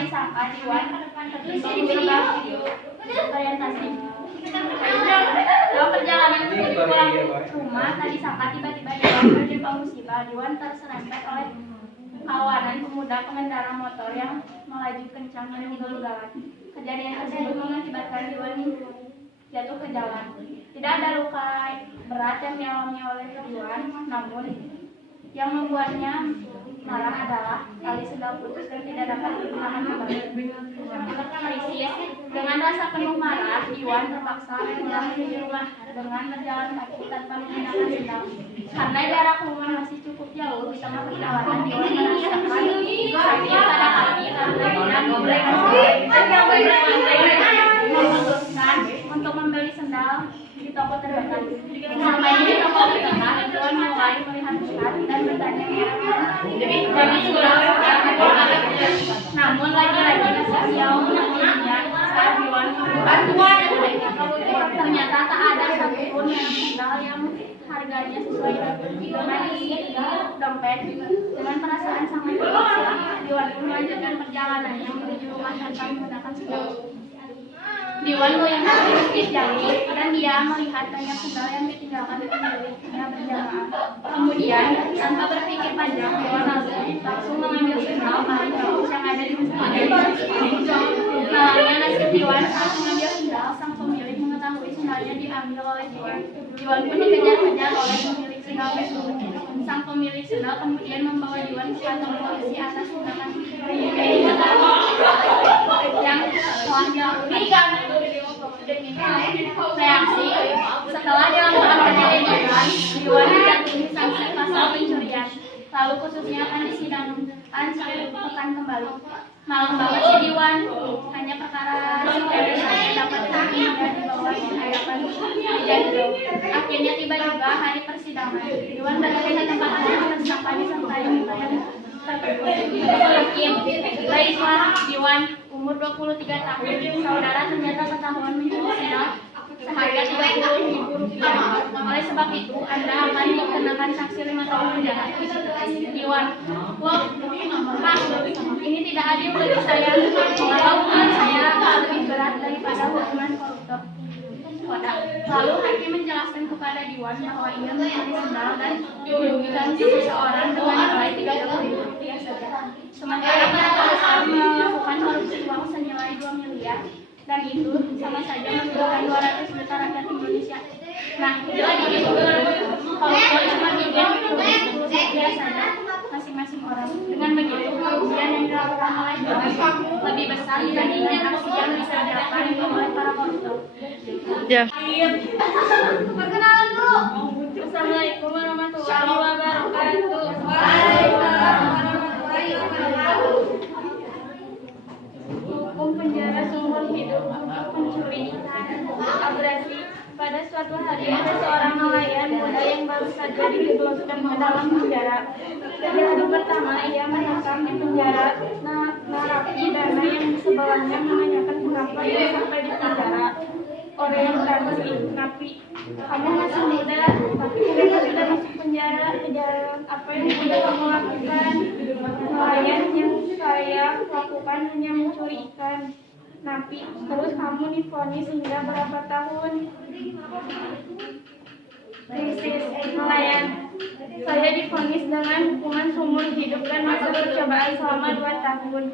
disangka Iwan berbagi orientasi. Dalam perjalanan menuju pulang rumah, tadi sangka tiba-tiba Iwan tertimpa musibah. Iwan terserempet oleh kawanan pemuda pengendara motor yang melaju kencang dan ugal-ugalan. Kejadian tersebut mengakibatkan Iwan jatuh ke jalan. Tidak ada luka berat yang dialami oleh Iwan, namun yang membuatnya marah adalah tali sendal putus dan tidak dapat digunakan kembali. Krisis. Dengan rasa penuh marah, Iwan terpaksa pulang menuju rumah dengan berjalan kaki tanpa menggunakan sendal. Karena jarak rumah masih cukup jauh, di tengah perjalanan Iwan merasakan sakit pada kaki dan memutuskan untuk membeli sendal di toko terdekat. Sampainya di toko terdekat, Iwan mulai melihat dekat dan bertanya namun lagi-lagi rasa sial menyakitinya saat Iwan ternyata tak ada satupun sendal yang harganya sesuai dengan isi dompet. Dengan perasaan sangat terpaksa, Iwan pun melanjutkan perjalanannya menuju rumah tanpa menggunakan sendal. Iwan goyangkan sedikit jauh dan dia melihat banyak sendal yang ditinggalkan pemiliknya berjamaah. Kemudian, tanpa berpikir panjang, Iwan langsung mengambil sendal paling bagus yang ada di masjid. Malangnya nasib Iwan saat mengambil sendal, sang pemilik mengetahui sendalnya diambil oleh Iwan. Iwan pun dikejar-kejar oleh pemilik sendal tersebut. Sang pemilik sendal kemudian membawa Iwan ke kantor polisi atas tindakan yang telah dilakukan. Reaksi setelah dilakukan penyelidikan, Iwan dijatuhi sanksi pasal pencurian. Lalu khususnya akan disidangkan sampai pekan kembali. Malam banget si Iwan, hanya perkara sepele saja dapat dibawa di hadapan Jadro. Akhirnya tiba juga hari persidangan. Iwan berada di tempat tersangka disertai Hakim Baiklah Iwan, umur 23 tahun, saudara ternyata ketahuan mencuri sendal seharga Rp30.000. Oleh sebab itu, Anda akan dikenakan sanksi 5 tahun penjara. Iwan, Pak, ini tidak adil bagi saya. Kalau hukuman saya lebih berat daripada hukuman koruptor. Lalu Hakim menjelaskan kepada Iwan bahwa ia mencuri sendal dan dirugikan seseorang dengan nilai Rp30.000 saja. Sementara para koruptor melakukan korupsi uang senilai 2 miliar dan itu sama saja merugikan 200 juta rakyat Indonesia. Nah, jadi koruptor cuma bikin rupiah saja masing-masing orang. Dengan begitu, kerugian yang dilakukan oleh Iwan lebih besar dibandingkan aksi yang bisa dilakukan oleh para koruptor. Ya. Perkenalan dulu. Assalamualaikum warahmatullahi wabarakatuh. Waalaikumsalam warahmatullahi wabarakatuh. Hukum penjara seumur hidup untuk mencuri ikan abrasi. Pada suatu hari ada seorang nelayan muda yang baru saja dijebloskan ke dalam penjara. Di hari pertama ia menetap di penjara. Narapidana yang di sebelahnya menanyakan mengapa ia sampai di penjara. Orientasi napi, kamu masih muda, tapi kenapa sudah masuk penjara? Kejadian apa yang sudah kamu lakukan? Nelayan, yang saya lakukan hanya mencuri ikan. Napi, terus kamu divonis hingga berapa tahun? Krisis nelayan, saya divonis dengan hukuman seumur hidup dan masa percobaan selama 2 tahun.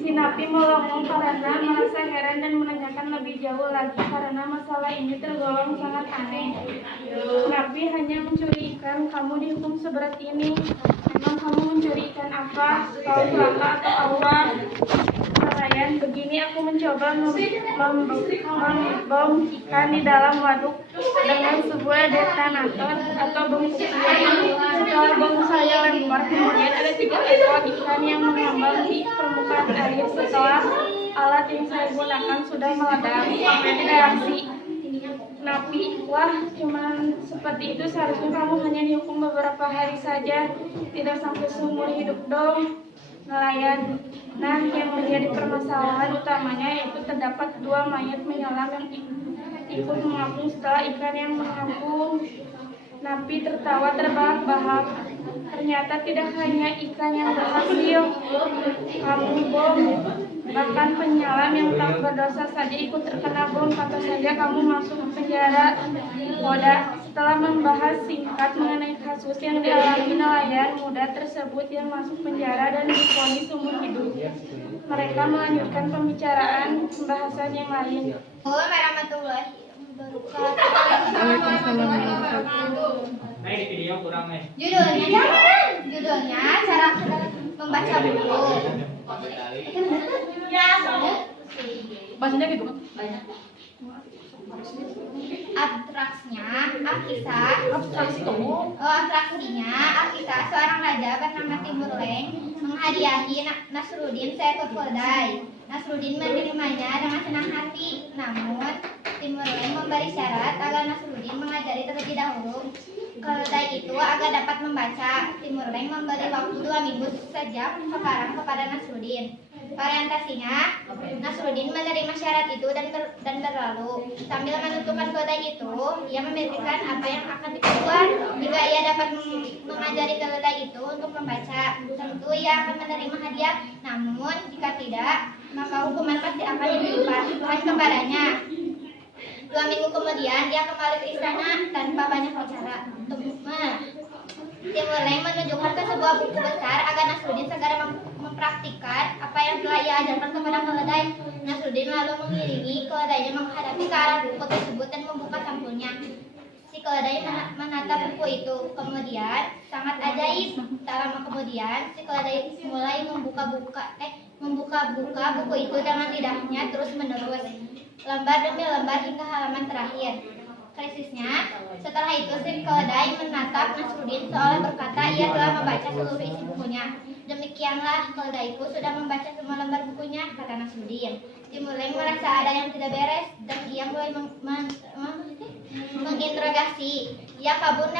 Si napi melongo karena merasa heran dan menanyakan lebih jauh lagi karena masalah ini tergolong sangat aneh. Napi hanya mencuri ikan, kamu dihukum seberat ini. Memang kamu mencuri ikan apa? Kau celaka atau awal? Nelayan, begini aku mencoba membom ikan di dalam waduk dengan sebuah detonator atau bom kupiah. Setelah bom saya lempar, kemudian ada 3 ekor ikan yang mengambang di permukaan air. Setelah alat yang saya gunakan sudah meledak, reaksi napi, wah cuman seperti itu, seharusnya kamu hanya dihukum beberapa hari saja, tidak sampai seumur hidup dong. Nelayan, nah yang menjadi permasalahan utamanya yaitu terdapat 2 mayat menyelam yang ikut mengapung setelah ikan yang mengapung. Napi tertawa terbahak-bahak. Ternyata tidak hanya ikan yang berhasil kamu bom, Adam yang tak berdosa saja ikut terkena bom, pantas saja kamu masuk penjara. Koda, setelah membahas singkat mengenai kasus yang dialami nelayan muda tersebut yang masuk penjara dan divonis umur hidup, mereka melanjutkan pembicaraan pembahasan yang lain. Warahmatullahi wabarakatuh. Di video kurang Judulnya cara membaca buku. Bahasanya gitu kan? Atraksinya Alkisah. Atraksinya Alkisah, seorang raja bernama Timur Leng menghadiahi Nasruddin seekor keledai. Nasruddin menerimanya dengan senang hati. Namun Timur Leng memberi syarat agar Nasruddin mengajari terlebih dahulu keledai itu agar dapat membaca. Timur Leng memberi waktu 2 minggu sejak sekarang kepada Nasruddin. Orientasinya, Nasruddin menerima syarat itu dan berlalu. Sambil menentukan keledai itu, ia memikirkan apa yang akan diperbuat jika ia dapat mengajari keledai itu untuk membaca. Tentu ia akan menerima hadiah, namun jika tidak, maka hukuman pasti akan dilimpahkan kepadanya. 2 minggu kemudian, ia kembali ke istana tanpa banyak bicara. Timur Leng menunjukkan ke sebuah buku besar agar Nasruddin segera mempraktikkan apa yang telah ia ajarkan kepada keledai. Nasruddin lalu mengiringi keledainya menghadapi ke arah buku tersebut dan membuka sampulnya. Si keledai menatap buku itu. Kemudian, sangat ajaib. Tak lama kemudian, si keledai mulai membuka-buka buku itu dengan lidahnya terus menerus, lembar demi lembar hingga halaman terakhir. Krisisnya, setelah itu si keledai menatap Nasruddin seolah berkata ia telah membaca seluruh isi bukunya. Demikianlah keledaiku sudah membaca semua lembar bukunya, kata Nasruddin. Timur Leng merasa ada yang tidak beres dan ia mulai menginterogasi. Ia kagum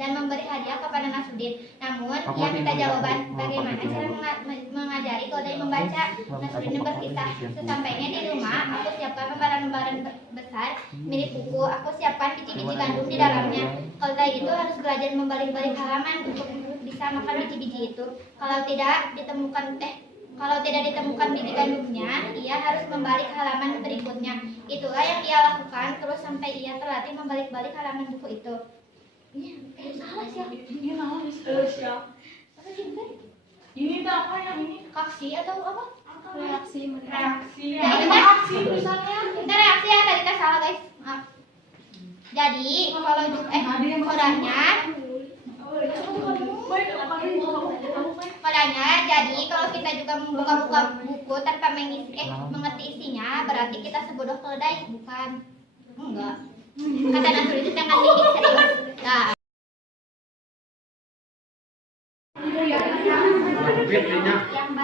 dan memberi hadiah kepada Nasruddin. Namun ia minta jawaban bagaimana cara mengajari keledai membaca. Nasruddin berkisah, sesampainya di rumah aku siapkan lembaran-lembaran besar mirip buku. Aku siapkan biji-biji gandum di dalamnya. Keledai itu harus belajar membalik-balik halaman untuk bisa makan biji-biji itu. Kalau tidak ditemukan biji gandumnya, ia harus membalik halaman berikutnya. Itulah yang ia lakukan terus sampai ia terlatih membalik-balik halaman buku itu. Ini salah sih. Ini nama siap. Ini apa yang ini? Kaksi atau apa? Reaksi. Ya, ini reaksi tulisannya. Ini reaksi ya, tadi kita salah guys. Maaf. Jadi kalau kodanya, jadi kalau kita juga membuka buku tanpa mengerti isinya, berarti kita sebodoh keledai, bukan? Enggak. Kata Nasruddin dengan gigi serius. Nah.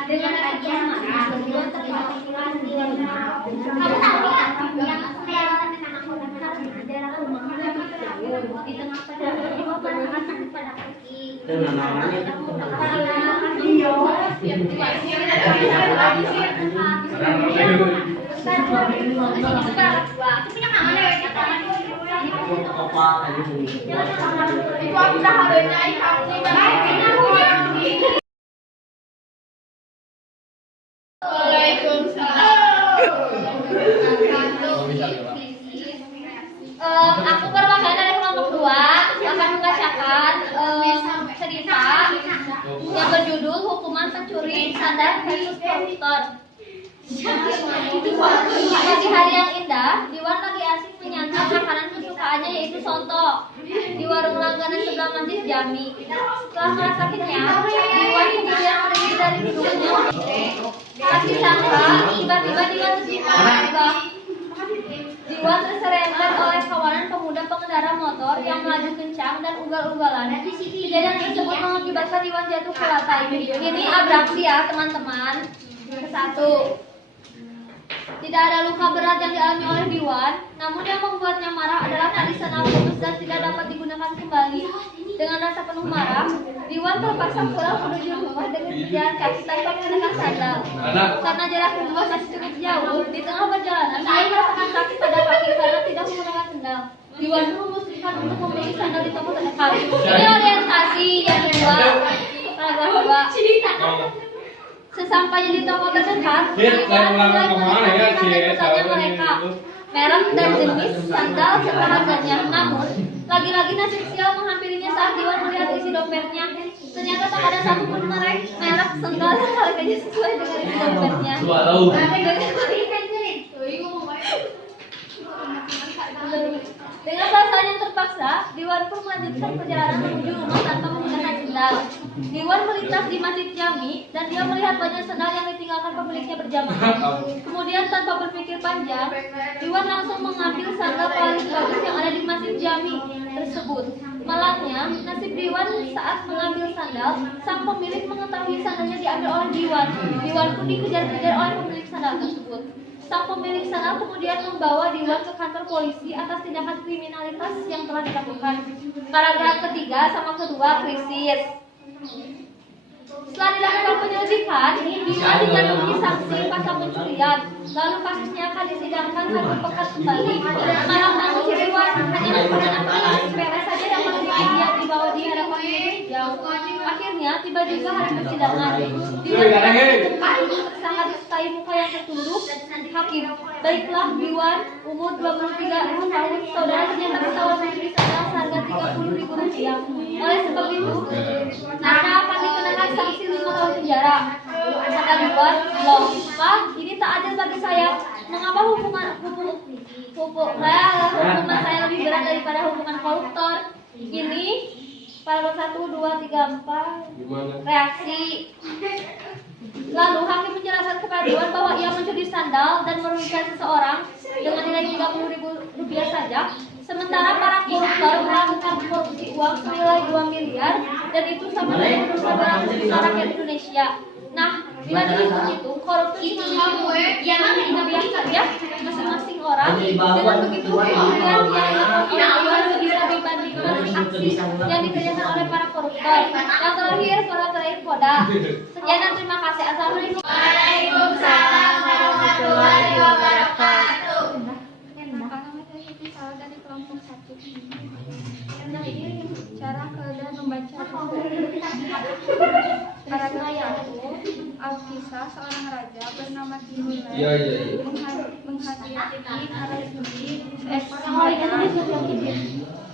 Dengan bagian mana tujuan terlihat di kamu tahu nggak yang khayal tentang aku daerah rumah di tengah pedalaman itu pada kaki. Aku perwakilan dari kelompok 2 akan membacakan cerita yang berjudul Hukuman Pencuri Sandal versus Koruptor. Pagi hari yang indah, Diwan lagi asik menyantap makanan kesukaannya yaitu soto di warung langganan sebelah Masjid Jami. Setelah merasa kenyang, Diwan kemudian berdiri dari duduknya. Tapi sangka, tiba-tiba Diwan terjebak. Diwan terserempet oleh kawanan pemuda pengendara motor yang melaju kencang dan ugal-ugalan. Kejadian tersebut mengakibatkan Diwan jatuh ke lantai. Ini abraksi ya teman-teman. Satu. Tidak ada luka berat yang dialami oleh Diwan, namun yang membuatnya marah adalah tali senal putus dan tidak dapat digunakan kembali. Dengan rasa penuh marah, Diwan terpaksa pulang menuju rumah dengan berjalan kaki tanpa menggunakan sandal. Karena jarak rumah masih cukup jauh, di tengah perjalanan dia merasakan sakit pada kaki karena tidak menggunakan sandal. Diwan memutuskan untuk membeli sandal di toko terdekat. Ini orientasi yang kedua, paragraf 2. Sesampainya di toko terdekat, Saya Diwan ulang mulai kemana ya, menanyakan Cie? pesannya mereka, merek dan jenis sandal serta harganya. Namun, lagi-lagi nasib sial menghampirinya saat Diwan melihat isi dompetnya. Ternyata tak ada satupun merek sandal yang harganya sesuai dengan isi dompetnya. Dengan perasaan yang terpaksa, Diwan pun melanjutkan perjalanan menuju rumah tanpa menggunakan sendal. Diwan melintas di Masjid Jami dan dia melihat banyak sendal yang ditinggalkan pemiliknya berjamaah. Kemudian tanpa berpikir panjang, Diwan langsung mengambil sandal paling bagus yang ada di Masjid Jami tersebut. Malamnya, nasib Diwan saat mengambil sandal, sang pemilik mengetahui sandalnya diambil oleh Diwan. Diwan pun dikejar-kejar oleh pemilik sandal tersebut. Sang pemilik sandal kemudian membawa Diwan ke kantor polisi atas tindakan kriminalitas yang telah dilakukan. Paragraf ketiga sama kedua krisis. Setelah dilakukan penyelidikan, Diwan dijatuhi sanksi pasal pencurian. Lalu kasusnya akan disidangkan 1 pekan kembali. Malam nanti Diwan hanya melakukan aktivitas sepele saja yang membuat dia dibawa di hadapan jauh. Akhirnya tiba juga hari persidangan. Diwan sangat disukai muka yang tertunduk. Hakim, baiklah Diwan, umur 23 tahun, saudara ternyata ketahuan mencuri sandal seharga Rp30.000. Oleh sebab itu, Anda akan dikenakan sanksi 5 tahun penjara. Kata Diwan, loh, Pak, ini tak adil bagi saya. Mengapa hukuman saya lebih berat daripada hukuman koruptor? Ini paragraf 1, 2, 3, 4. Reaksi. Lalu hakim menjelaskan kepada Diwan bahwa ia mencuri sandal dan merugikan seseorang dengan nilai Rp30.000 saja. Sementara para koruptor melakukan korupsi uang senilai 2 miliar dan itu sama dengan dosa barang bukti rakyat Indonesia. Nah, bila dihitung korupsi yang biasa saja masing-masing orang dengan begitu kemudian yang bisa dibandingkan aksi yang dikerjakan oleh para koruptor. Yang terakhir, Poda. Sekian dan terima kasih. Assalamualaikum. Waalaikumsalam warahmatullahi wabarakatuh. Dari kelompok 1. Cara keadaan membaca buku. Paragraf 1. Alkisah, seorang raja bernama Timur menghadiahi Narasudi seekor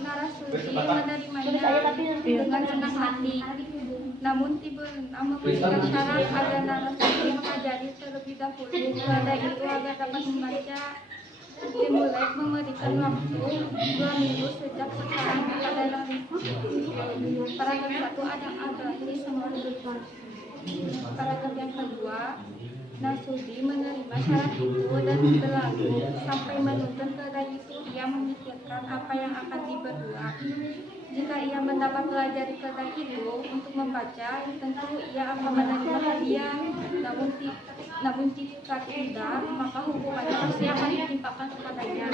Narasudi menerimanya dengan senang hati. Namun Timur memberikan syarat agar Narasudi mempelajari terlebih dahulu. Pada itu agar dapat membaca, Timurlek memberikan waktu 2 minggu sejak sekarang kepada Narasudi. Paragraf 1 ada ini semua diberikan. Paragraf yang kedua, Narasudi menerima syarat itu dan berlalu sampai menuntun keadaan itu. Ia memikirkan apa yang akan diperbuat. Jika ia mendapat pelajari keadaan itu untuk membaca, tentu ia akan menerima hadiah. Namun jika tidak, maka hukumannya pasti akan ditimpakan kepadanya.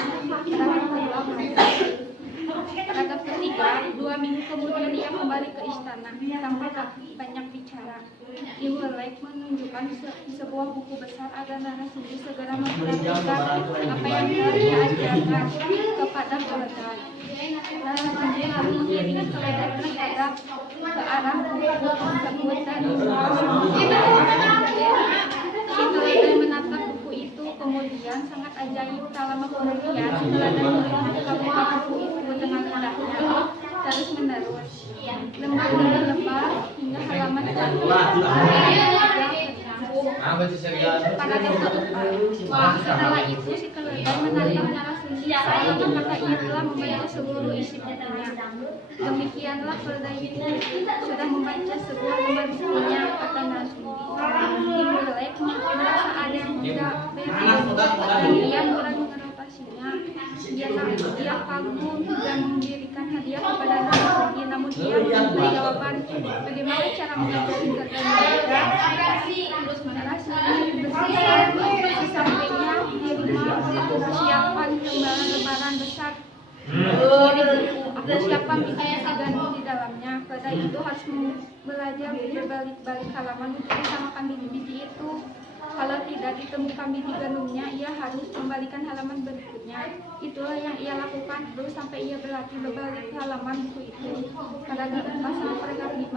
Paragraf ketiga, 2 minggu kemudian ia kembali ke istana tanpa banyak bicara. Timurlek menunjukkan sebuah buku besar agar Narasudi segera memperhatikan apa yang dia ajarkan kepada keledai. Narasudi lalu mengiringi keledai terhadap ke arah buku tersebut dan si keledai menatap buku itu. Kemudian sangat ajaib selama penelitian keledai membuka buku itu dengan mudahnya terus menerus lembar demi lembar hingga halaman setelah itu si keledai menatap Narasudi apakah ia telah membaca seluruh isi bukunya. Demikianlah keledai itu sudah membaca sebuah lembar bukunya, kata Narasudi. Timurlek merasa ada yang tidak beres dan ia mulai mengeratasinya. Dia kagum dan memberikan hadiah kepada Narasudi, namun ia memberi jawaban bagaimana cara mengajari keledai Narasudi bersikap di sampingnya diterima persiapan lembaran besar persiapan biji gantung di dalamnya. Keledai itu harus belajar berbalik-balik halaman untuk disamakan biji-biji itu. Kalau tidak ditemukan di ganungnya, ia harus membalikan halaman berikutnya. Itulah yang ia lakukan terus sampai ia berlatih berbalik halaman buku itu. Paragraf 4 sampai paragraf 5.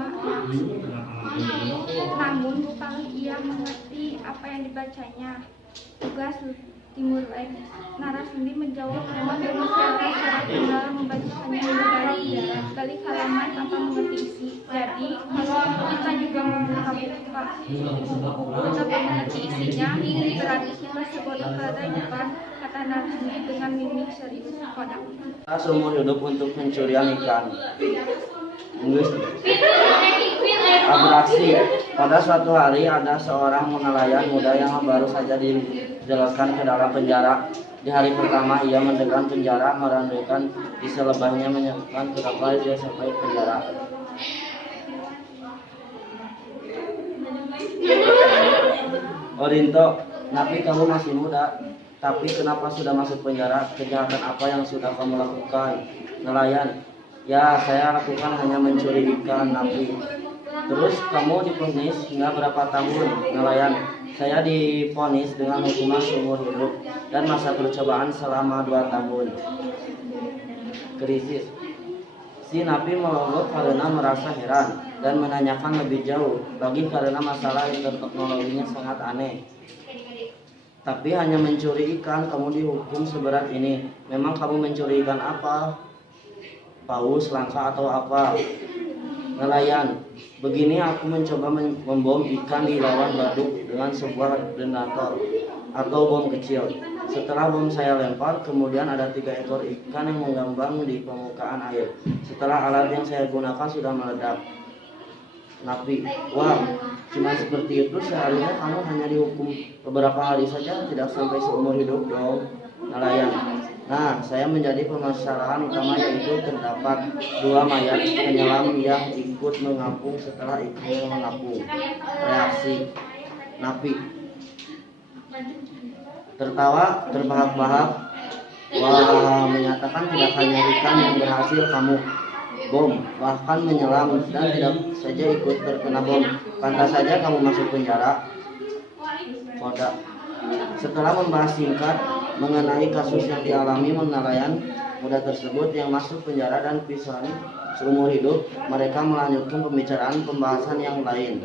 Namun bukanlah ia mengerti apa yang dibacanya. Tugas Timur Leste. Narasumber menjawab memang demikianlah cara kendala membacakannya berbalik balik halaman tanpa mengerti isi. Jadi kalau kita juga membuka buku tanpa mengerti isinya, berarti kita sebodoh keledai depan, kata narasumber dengan mimik serius. Kodam. Seumur hidup untuk pencurian ikan. Abraksi. Pada suatu hari ada seorang nelayan muda yang baru saja dijelaskan ke dalam penjara. Di hari pertama ia mendekam penjara, merandukan di selebahnya menyebutkan kenapa dia sampai penjara. Orinto, napi kamu masih muda, tapi kenapa sudah masuk penjara? Kejahatan apa yang sudah kamu lakukan? Nelayan, ya saya lakukan hanya mencuri ikan, napi. Terus kamu divonis hingga berapa tahun? Nelayan, saya divonis dengan hukuman seumur hidup dan masa percobaan selama 2 tahun. Krisis. Si napi melongo karena merasa heran dan menanyakan lebih jauh lagi karena masalah teknologinya sangat aneh. Tapi hanya mencuri ikan kamu dihukum seberat ini. Memang kamu mencuri ikan apa? Paus, langka atau apa? Nelayan, begini aku mencoba membom ikan di lawan baduk dengan sebuah detonator atau bom kecil. Setelah bom saya lempar, kemudian ada 3 ekor ikan yang mengambang di permukaan air. Setelah alat yang saya gunakan sudah meledak. Napi, wah, cuma seperti itu seharusnya kamu hanya dihukum beberapa hari saja, tidak sampai seumur hidup dong. Nelayan, nah saya menjadi permasalahan utama yaitu terdapat 2 mayat penyelam yang ikut mengapung setelah ikut mengapung. Reaksi napi, tertawa terbahak-bahak, wah menyatakan tidak hanya ikan yang berhasil kamu bom, bahkan menyelam dan tidak saja ikut terkena bom, pantas saja kamu masuk penjara. Koda. Setelah membahas singkat mengenai kasus yang dialami nelayan muda tersebut yang masuk penjara dan pisahan seumur hidup, mereka melanjutkan pembahasan yang lain.